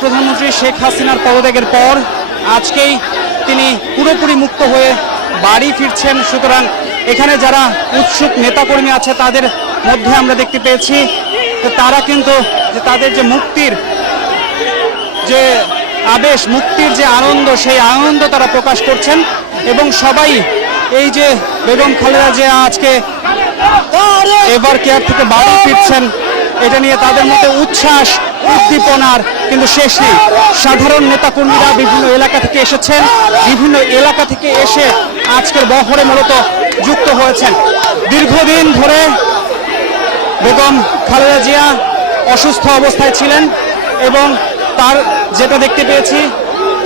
প্রধানমন্ত্রী শেখ হাসিনার পদত্যাগের পর আজকেই তিনি পুরোপুরি মুক্ত হয়ে বাড়ি ফিরছেন। সুতরাং এখানে যারা উৎসুক নেতাকর্মী আছে, তাদের মধ্যে আমরা দেখতে পেয়েছি তারা কিন্তু যে তাদের যে মুক্তির যে আবেশ, মুক্তির যে আনন্দ, সেই আনন্দ তারা প্রকাশ করছেন এবং সবাই এই যে বেগম খালেদা যে আজকে এভার কেয়ার থেকে বাড়ি ফিরছেন, এটা নিয়ে তাদের মধ্যে উচ্ছ্বাস, উদ্দীপনার কিন্তু শেষ নেই। সাধারণ নেতাকর্মীরা বিভিন্ন এলাকা থেকে এসেছেন। বিভিন্ন এলাকা থেকে এসে আজকের বহরে মূলত যুক্ত হয়েছেন। দীর্ঘদিন ধরে বেগম খালেদা জিয়া অসুস্থ অবস্থায় ছিলেন এবং তার যেটা দেখতে পেয়েছি,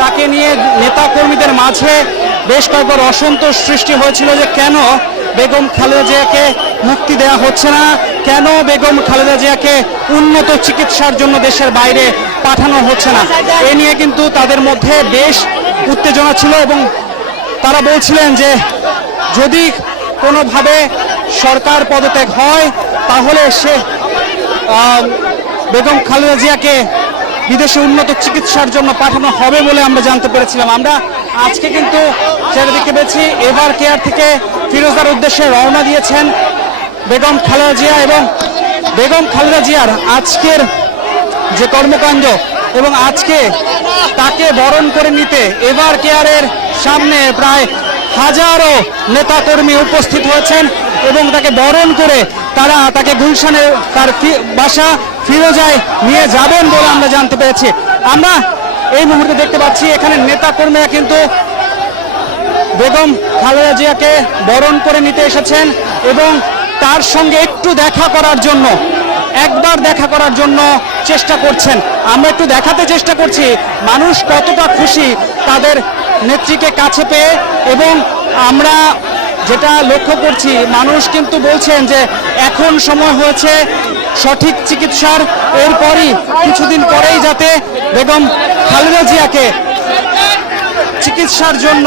তাকে নিয়ে নেতাকর্মীদের মাঝে বেশ কয়েকবার অসন্তোষ সৃষ্টি হয়েছিল যে কেন বেগম খালেদা জিয়াকে মুক্তি দেওয়া হচ্ছে না। কেন বেগম খালেদা জিয়াকে উন্নত চিকিৎসার জন্য দেশের বাইরে পাঠানো হচ্ছে না? এ নিয়ে কিন্তু তাদের মধ্যে বেশ উত্তেজনা ছিল এবং তারা বলছিলেন যে, যদি কোনোভাবে সরকার পদত্যাগ হয়, তাহলে সে বেগম খালেদা জিয়াকে বিদেশে উন্নত চিকিৎসার জন্য পাঠানো হবে বলে আমরা জানতে পেরেছিলাম। আমরা আজকে কিন্তু দেখতে পেয়েছি। এভার কেয়ার থেকে ফিরোজার উদ্দেশ্যে রওনা দিয়েছেন বেগম খালেদা জিয়া এবং বেগম খালেদা জিয়ার আজকের যে কর্মকাণ্ড এবং আজকে তাকে বরণ করে নিতে এভার কেয়ারের সামনে প্রায় হাজারো নেতাকর্মী উপস্থিত হয়েছেন এবং তাকে বরণ করে তারা তাকে গুলশানের তার বাসা ফিরোজায় নিয়ে যাবেন বলে আমরা জানতে পেরেছি। আমরা এই মুহূর্তে দেখতে পাচ্ছি, এখানে নেতাকর্মীরা কিন্তু বেগম খালেদা জিয়াকে বরণ করে নিতে এসেছেন এবং তার সঙ্গে একটু দেখা করার জন্য, একবার দেখা করার জন্য চেষ্টা করছেন। আমরা একটু দেখাতে চেষ্টা করছি, মানুষ কতটা খুশি তাদের নেত্রীকে কাছে পেয়ে এবং আমরা যেটা লক্ষ্য করছি, মানুষ কিন্তু বলছেন যে এখন সময় হয়েছে সঠিক চিকিৎসার। এরপরই কিছুদিন পরেই যাতে বেগম খালেদা জিয়াকে চিকিৎসার জন্য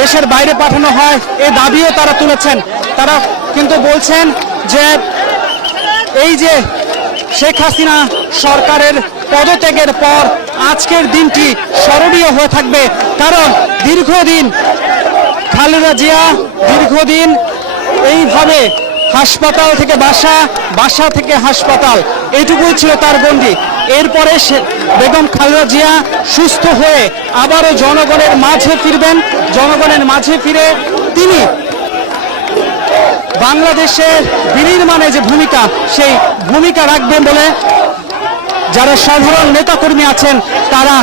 দেশের বাইরে পাঠানো হয়, এ দাবিও তারা তুলেছেন। তারা কিন্তু বলছেন যে এই যে শেখ হাসিনা সরকারের পদত্যাগের পর আজকের দিনটি স্মরণীয় হয়ে থাকবে, কারণ দীর্ঘদিন খালেদা জিয়া দীর্ঘদিন এইভাবে হাসপাতাল থেকে বাসা বাসা থেকে হাসপাতাল, এইটুকুই ছিল তার গণ্ডি। এরপরে সে বেগম খালেদা জিয়া সুস্থ হয়ে আবারও জনগণের মাঝে ফিরবেন, জনগণের মাঝে ফিরে তিনি বাংলাদেশের বিনির্মাণে যে ভূমিকা, সেই ভূমিকা রাখবেন বলে যারা সাধারণ নেতাকর্মী আছেন, তারা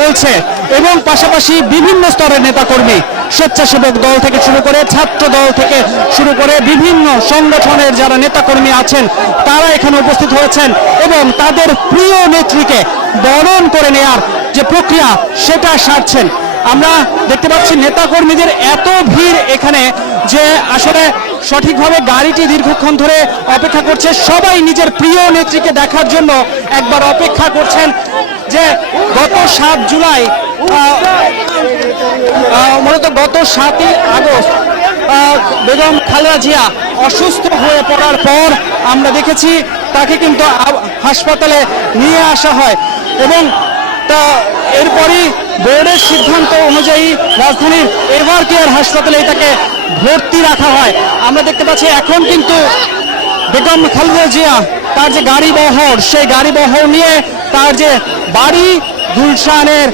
বলছে। এবং পাশাপাশি বিভিন্ন স্তরের নেতাকর্মী স্বেচ্ছাসেবক দল থেকে শুরু করে ছাত্র দল থেকে শুরু করে বিভিন্ন সংগঠনের যারা নেতাকর্মী আছেন, তারা এখানে উপস্থিত হয়েছেন এবং তাদের প্রিয় নেত্রীকে বরণ করে নেয়ার যে প্রক্রিয়া, সেটা সারছেন। আমরা দেখতে পাচ্ছি নেতাকর্মীদের এত ভিড় এখানে যে আসলে সঠিকভাবে গাড়িটি দীর্ঘক্ষণ ধরে অপেক্ষা করছে। সবাই নিজের প্রিয় নেত্রীকে দেখার জন্য একবার অপেক্ষা করছেন। যে গত সাত জুলাই মূলত গত সাতই আগস্ট বেগম খালেদা জিয়া অসুস্থ হয়ে পড়ার পর আমরা দেখেছি তাকে কিন্তু হাসপাতালে নিয়ে আসা হয় এবং তা এরপরই বোর্ডের সিদ্ধান্ত অনুযায়ী রাজধানীর এভার কেয়ার হাসপাতালে তাকে ভর্তি রাখা হয়। আমরা দেখতে পাচ্ছি এখন কিন্তু বেগম খালেদা জিয়া তার যে গাড়ি বহর সেই গাড়ি বহর নিয়ে তার যে বাড়ি গুলশানের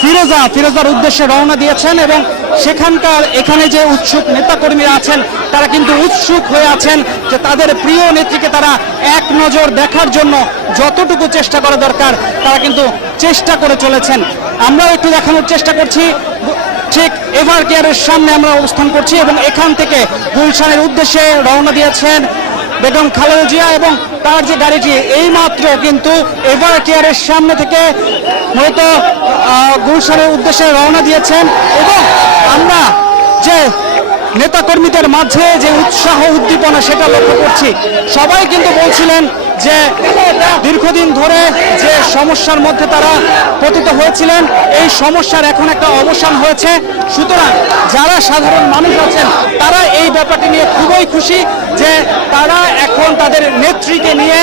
ফিরোজা, ফিরোজার উদ্দেশ্যে রওনা দিয়েছেন এবং সেখানকার এখানে যে উৎসুক নেতাকর্মীরা আছেন, তারা কিন্তু উৎসুক হয়ে আছেন যে তাদের প্রিয় নেত্রীকে তারা এক নজর দেখার জন্য যতটুকু চেষ্টা করা দরকার, তারা কিন্তু চেষ্টা করে চলেছেন। আমরাও একটু দেখানোর চেষ্টা করছি। ঠিক এভার কেয়ারের সামনে আমরা অবস্থান করছি এবং এখান থেকে গুলশানের উদ্দেশ্যে রওনা দিয়েছেন বেগম খালেদা জিয়া এবং তার যে গাড়িটি এই মাত্র কিন্তু এভার কেয়ারের সামনে থেকে মূলত গুলশানের উদ্দেশ্যে রওনা দিয়েছেন এবং আমরা যে নেতাকর্মীদের মাঝে যে উৎসাহ, উদ্দীপনা, সেটা লক্ষ্য করছি। সবাই কিন্তু বলছিলেন যে দীর্ঘদিন ধরে যে সমস্যার মধ্যে তারা পতিত হয়েছিলেন, এই সমস্যার এখন একটা অবসান হয়েছে। সুতরাং যারা সাধারণ মানুষ আছেন, তারা এই ব্যাপারটি নিয়ে খুবই খুশি যে তারা এখন তাদের নেত্রীকে নিয়ে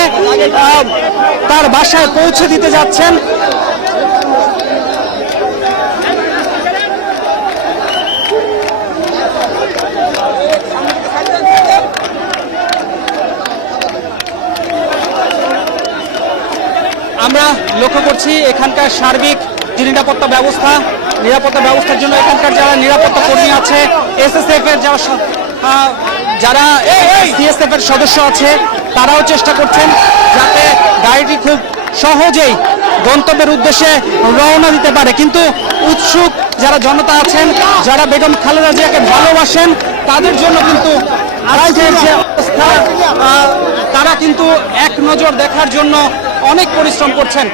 তার বাসায় পৌঁছে দিতে যাচ্ছেন। পাচ্ছি এখানকার সার্বিক যে নিরাপত্তা ব্যবস্থা, নিরাপত্তা ব্যবস্থার জন্য এখানকার যারা নিরাপত্তা কর্মী আছে এসএসএফ এর যারা যারা সিএসএফ এর সদস্য আছে, তারাও চেষ্টা করছেন যাতে গাড়িটি খুব সহজেই গন্তব্যের উদ্দেশ্যে রওনা দিতে পারে। কিন্তু উৎসুক যারা জনতা আছেন, যারা বেগম খালেদা জিয়াকে ভালোবাসেন, তাদের জন্য কিন্তু আজকের যে অবস্থা তারা কিন্তু এক নজর দেখার জন্য অনেক পরিশ্রম করছেন।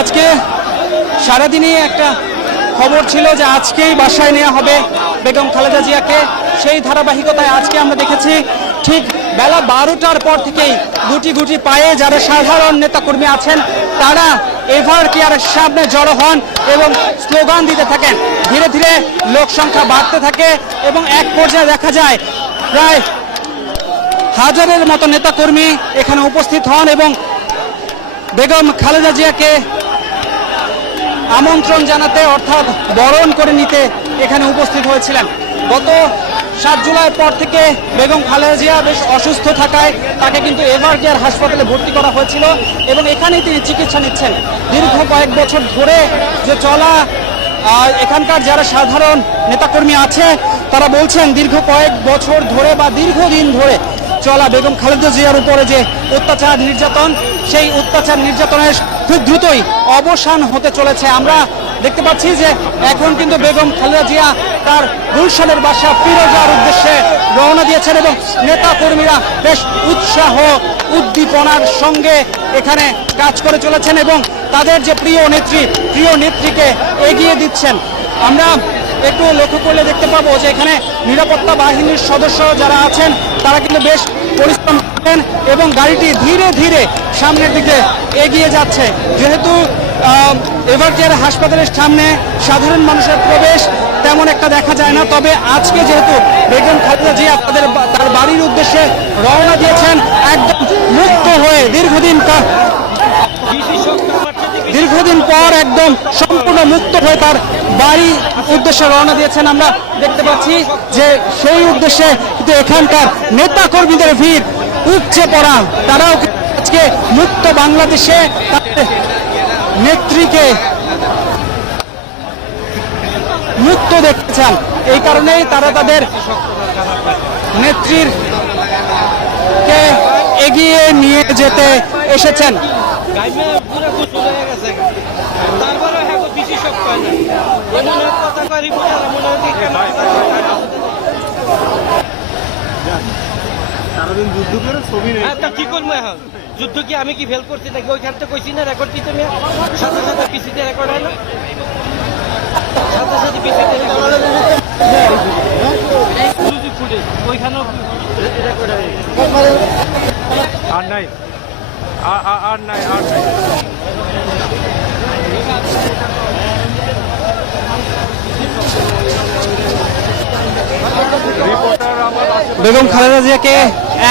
আজকে সারাদিনই একটা খবর ছিল যে আজকেই বাসায় নেওয়া হবে বেগম খালেদা জিয়াকে। সেই ধারাবাহিকতায় আজকে আমরা দেখেছি ঠিক বেলা বারোটার পর থেকেই গুটি গুটি পায়ে যারা সাধারণ নেতাকর্মী আছেন, তারা এভার কেয়ারের সামনে জড়ো হন এবং স্লোগান দিতে থাকেন। ধীরে ধীরে লোক সংখ্যা বাড়তে থাকে এবং এক পর্যায়ে দেখা যায় প্রায় হাজারের মতো নেতাকর্মী এখানে উপস্থিত হন এবং বেগম খালেদা জিয়াকে আমন্ত্রণ জানাতে অর্থাৎ বরণ করে নিতে এখানে উপস্থিত হয়েছিলেন। গত সাত জুলাই পর থেকে বেগম খালেদা জিয়া বেশ অসুস্থ থাকায় তাকে কিন্তু এভার কেয়ার হাসপাতালে ভর্তি করা হয়েছিল এবং এখানেই তিনি চিকিৎসা নিচ্ছেন। দীর্ঘ কয়েক বছর ধরে যে চলা এখানকার যারা সাধারণ নেতাকর্মী আছে, তারা বলছেন দীর্ঘ কয়েক বছর ধরে বা দীর্ঘদিন ধরে চলা বেগম খালেদা জিয়ার উপরে যে অত্যাচার নির্যাতন, সেই অত্যাচার নির্যাতনের খুব দ্রুতই অবসান হতে চলেছে। আমরা দেখতে পাচ্ছি যে এখন কিন্তু বেগম খালেদা জিয়া তার গুলশানের বাসা ফিরে যাওয়ার উদ্দেশ্যে রওনা দিয়েছেন এবং নেতা কর্মীরা বেশ উৎসাহ, উদ্দীপনার সঙ্গে এখানে কাজ করে চলেছেন এবং তাদের যে প্রিয় নেত্রী, প্রিয় নেত্রীকে এগিয়ে দিচ্ছেন। আমরা একটু লক্ষ্য করলে দেখতে পাবো যে এখানে নিরাপত্তা বাহিনীর সদস্য যারা আছেন, তারা কিন্তু বেশ পরিশ্রম করছেন এবং গাড়িটি ধীরে ধীরে সামনের দিকে এগিয়ে যাচ্ছে। যেহেতু এভারকেয়ার হাসপাতালের সামনে সাধারণ মানুষের প্রবেশ, তেমন একটা দেখা যায় না। তবে আজকে যেহেতু বেগম খালেদা জিয়া তাদের তার বাড়ির উদ্দেশ্যে রওনা দিয়েছেন, একদম মুক্ত হয়ে দীর্ঘদিন দীর্ঘদিন পর একদম সম্পূর্ণ মুক্ত হয়ে তার বাড়ি উদ্দেশ্যে রওনা দিয়েছেন আমরা দেখতে পাচ্ছি যে সেই উদ্দেশ্যে কিন্তু এখানকার নেতা কর্মীদের ভিড় উপচে পড়া। তারাও আজকে মুক্ত বাংলাদেশে নেত্রীকে মুক্ত দেখতে চান। এই কারণেই তারা তাদের নেত্রীর কে এগিয়ে নিয়ে যেতে এসেছেন। সারাদিন যুদ্ধ করে ছবি নেই কি করব এখন? যুদ্ধ কি আমি কি ফেল করছি নাকি ওইখান থেকে কইছি না রেকর্ড দিতে মেয়ে? সাথে সাথে পিসিতে রেকর্ড হয় না সাথে সাথে পিসিতে রেকর্ড ফুটে ওইখানেও রেকর্ড হয় আর নাই। আর- নাই আর নাই। রিপোর্টার আমার আছে বেগম খালেদা জিয়াকে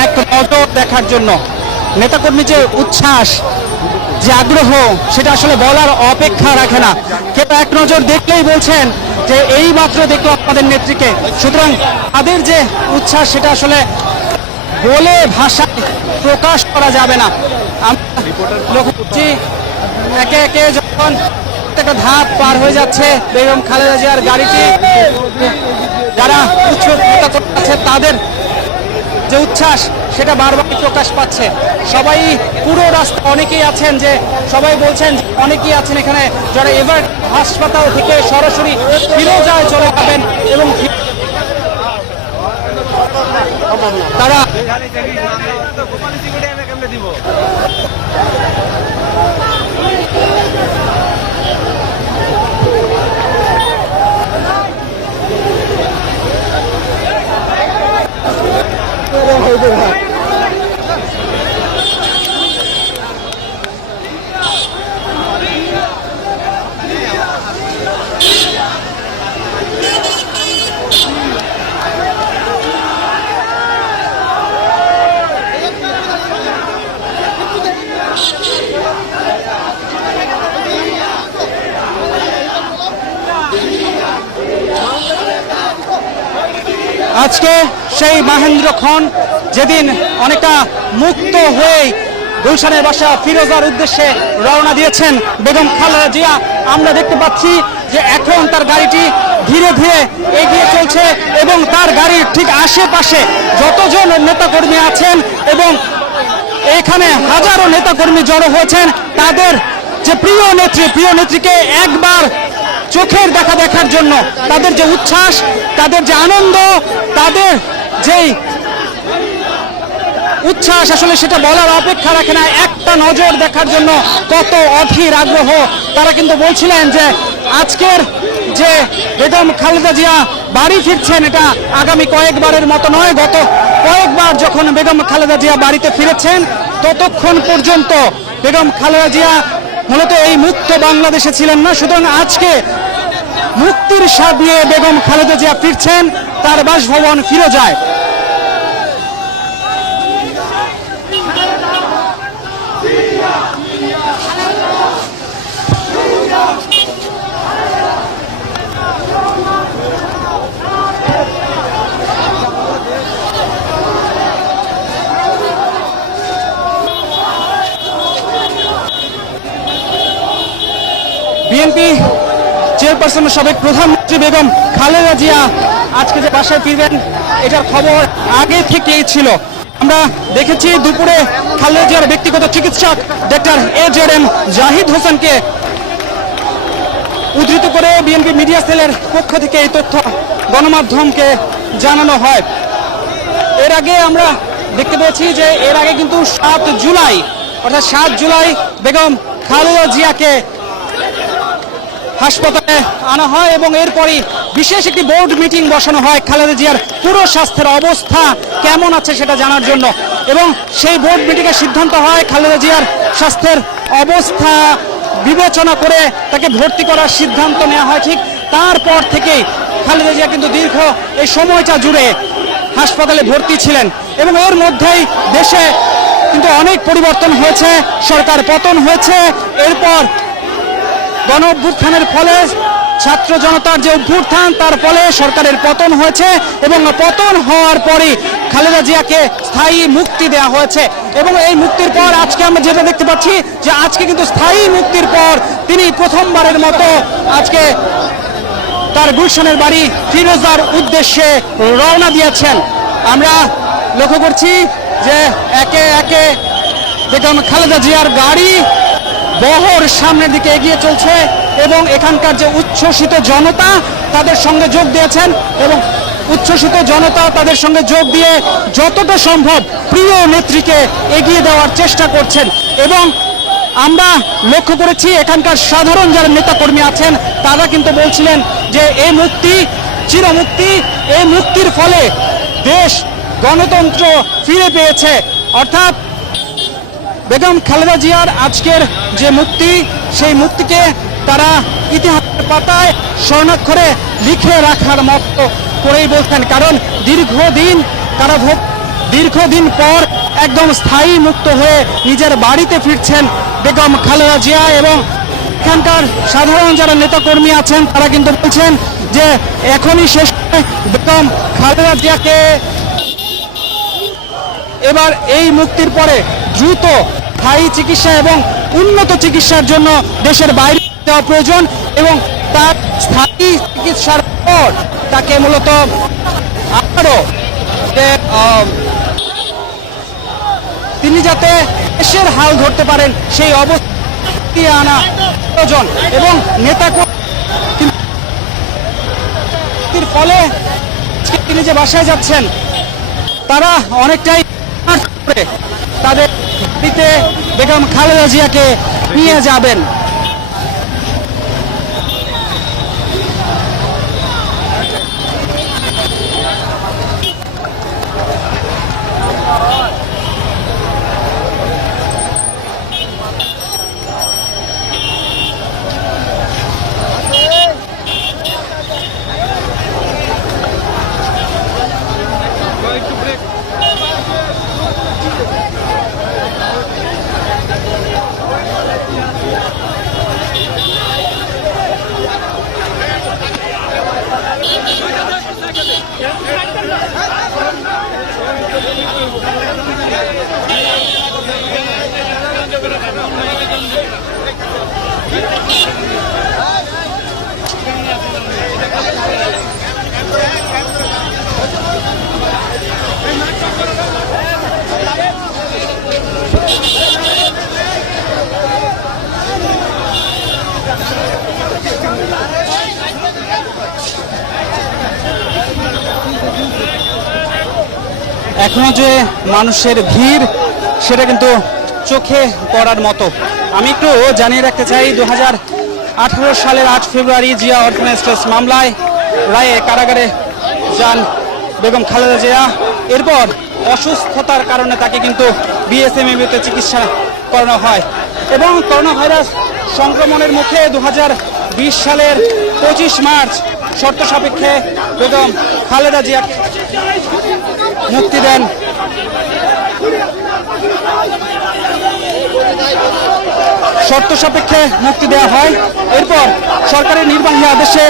এক নজর দেখার জন্য। নেতাকর্মী যে উচ্ছ্বাস, যে আগ্রহ, সেটা আসলে বলার অপেক্ষা রাখে না। কেউ এক নজর দেখলেই বলছেন যে, এই মাত্র দেখল আমাদের নেত্রীকে। সুতরাং তাদের যে উচ্ছ্বাস, সেটা আসলে বলে ভাষায় প্রকাশ করা যাবে না। একে একে যখন প্রত্যেকটা ধাপ পার হয়ে যাচ্ছে, বেগম খালেদা জিয়ার গাড়িটি যারা নেতা তাদের যে উচ্ছ্বাস, সেটা বারবার প্রকাশ পাচ্ছে। সবাই পুরো রাস্তা, অনেকেই আছেন যে সবাই বলছেন অনেকেই আছেন এখানে যারা এবার হাসপাতাল থেকে সরাসরি ফিরোজায় চলে যাবেন এবং তারা সেই মাহেন্দ্র খন যেদিন অনেকটা মুক্ত হয়েই গুলশানের বাসা ফিরোজার উদ্দেশ্যে রওনা দিয়েছেন বেগম খালেদা জিয়া, আমরা দেখতে পাচ্ছি যে এখন তার গাড়িটি ধীরে ধীরে এগিয়ে চলছে এবং তার গাড়ির ঠিক আশেপাশে যতজন নেতাকর্মী আছেন এবং এখানে হাজারো নেতাকর্মী জড়ো হয়েছেন, তাদের যে প্রিয় নেত্রী, প্রিয় নেত্রীকে একবার চোখের দেখা দেখার জন্য, তাদের যে উচ্ছ্বাস, তাদের যে আনন্দ, তাদের যেই উচ্ছ্বাস আসলে সেটা বলার অপেক্ষা রাখে না। একটা নজর দেখার জন্য কত অধীর আগ্রহ। তারা কিন্তু বলছিলেন যে আজকের যে বেগম খালেদা জিয়া বাড়ি ফিরছেন, এটা আগামী কয়েকবারের মতো নয়, গত কয়েকবার যখন বেগম খালেদা জিয়া বাড়িতে ফিরেছেন, ততক্ষণ পর্যন্ত বেগম খালেদা জিয়া মূলত এই মুক্ত বাংলাদেশে ছিলেন না। সুতরাং আজকে মুক্তির স্বাদ নিয়ে বেগম খালেদা জিয়া ফিরছেন। তার বাসভবন ফিরে যায়। বিএনপি চেয়ারপারসন সাবেক প্রধানমন্ত্রী বেগম খালেদা জিয়া আজকে যে বাসায় ফিরবেন, এটার খবর আগে থেকেই ছিল। আমরা দেখেছি দুপুরে খালেদা জিয়ার ব্যক্তিগত চিকিৎসক doctor A Z M Zahid হোসেনকে উদ্ধৃত করে বিএনপি মিডিয়া সেলের পক্ষ থেকে এই তথ্য গণমাধ্যমকে জানানো হয়। এর আগে আমরা দেখতে পেয়েছি যে এর আগে কিন্তু সাত জুলাই, অর্থাৎ সাত জুলাই বেগম খালেদা জিয়াকে হাসপাতালে আনা হয় এবং এরপরই বিশেষ একটি বোর্ড মিটিং বসানো হয়। খালেদা জিয়ার পুরো স্বাস্থ্যের অবস্থা কেমন আছে সেটা জানার জন্য। এবং সেই বোর্ড মিটিংয়ে সিদ্ধান্ত হয়, খালেদা জিয়ার স্বাস্থ্যের অবস্থা বিবেচনা করে তাকে ভর্তি করার সিদ্ধান্ত নেওয়া হয় ঠিক তারপর থেকেই খালেদা জিয়া কিন্তু দীর্ঘ এই সময়টা জুড়ে হাসপাতালে ভর্তি ছিলেন। এবং এর মধ্যেই দেশে কিন্তু অনেক পরিবর্তন হয়েছে, সরকার পতন হয়েছে। এরপর গণ অভ্যুত্থানের ফলে ছাত্র জনতার যে অভ্যুত্থান, তার ফলে সরকারের পতন হয়েছে এবং পতন হওয়ার পরে খালেদা জিয়াকে স্থায়ী মুক্তি দেওয়া হয়েছে। এবং এই মুক্তির পর আজকে আমরা যেটা দেখতে পাচ্ছি যে আজকে কিন্তু স্থায়ী মুক্তির পর তিনি প্রথমবারের মতো আজকে তার গুলশানের বাড়ি ফিরোজার উদ্দেশ্যে রওনা দিয়েছেন। আমরা লক্ষ্য করছি যে একে একে বেগম খালেদা জিয়ার গাড়ি বহর সামনের দিকে এগিয়ে চলছে এবং এখানকার যে উচ্ছ্বসিত জনতা তাদের সঙ্গে যোগ দিয়েছেন এবং উচ্ছ্বসিত জনতা তাদের সঙ্গে যোগ দিয়ে যতটা সম্ভব প্রিয় নেত্রীকে এগিয়ে দেওয়ার চেষ্টা করছেন এবং আমরা লক্ষ্য করেছি এখানকার সাধারণ যারা নেতাকর্মী আছেন, তারা কিন্তু বলছিলেন যে এই মুক্তি চিরমুক্তি এই মুক্তির ফলে দেশ গণতন্ত্র ফিরে পেয়েছে। অর্থাৎ বেগম খালেদা জিয়ার আজকের যে মুক্তি, সেই মুক্তিকে তারা ইতিহাসের পাতায় স্বর্ণাক্ষরে লিখে রাখার মতো করেই বলছেন। কারণ দীর্ঘদিন কারাভোগ, দীর্ঘদিন পর একদম স্থায়ী মুক্ত হয়ে নিজের বাড়িতে ফিরছেন বেগম খালেদা জিয়া এবং এখানকার সাধারণ যারা নেতাকর্মী আছেন, তারা কিন্তু বলছেন যে এখনই শেষ বেগম খালেদা জিয়াকে। এবার এই মুক্তির পরে দ্রুত স্থায়ী চিকিৎসা এবং উন্নত চিকিৎসার জন্য দেশের বাইরে দেওয়া প্রয়োজন এবং তার স্থায়ী চিকিৎসার পর তাকে মূলত আবারও তিনি যাতে দেশের হাল ধরতে পারেন সেই অবস্থা আনা প্রয়োজন এবং নেতা ফলে তিনি যে বাসায় যাচ্ছেন, তারা অনেকটাই তাদের দিতে বেগম খালেদা জিয়াকে নিয়ে যাবেন। এখনও যে মানুষের ভিড়, সেটা কিন্তু চোখে পড়ার মতো। আমি একটু জানিয়ে রাখতে চাই দু সালের আট ফেব্রুয়ারি জিয়া অর্ফানেজ মামলায় রায়ে কারাগারে যান বেগম খালেদা জিয়া। এরপর অসুস্থতার কারণে তাকে কিন্তু বিএসএমএবিতে চিকিৎসা করানো হয়। এবং করোনা ভাইরাস সংক্রমণের মুখে দু হাজার বিশ সালের পঁচিশ মার্চ শর্ত সাপেক্ষে বেগম খালেদা জিয়া মুক্তি দেন। শর্ত সাপেক্ষে মুক্তি দেওয়া হয়। এরপর সরকারের নির্বাহী আদেশে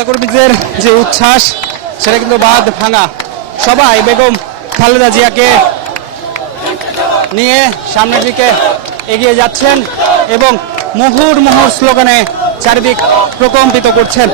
নেতাকর্মীদের যে উচ্ছ্বাস, সেটা কিন্তু বাদ ভাঙা। সবাই, বেগম খালেদা জিয়াকে নিয়ে সামনের দিকে এগিয়ে যাচ্ছেন এবং মুহুর মুহুর স্লোগানে চারিদিক প্রকম্পিত করছেন।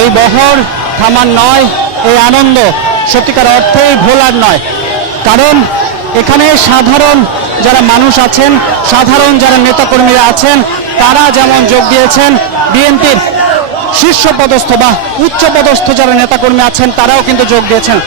এই বহর থামার নয়, এই আনন্দ সত্যিকার অর্থেই ভোলার নয়। কারণ এখানে সাধারণ যারা মানুষ আছেন, সাধারণ যারা নেতাকর্মীরা আছেন, তারা যেমন যোগ দিয়েছেন, বিএনপির শীর্ষ পদস্থ বা উচ্চ পদস্থ যারা নেতাকর্মী আছেন, তারাও কিন্তু যোগ দিয়েছেন।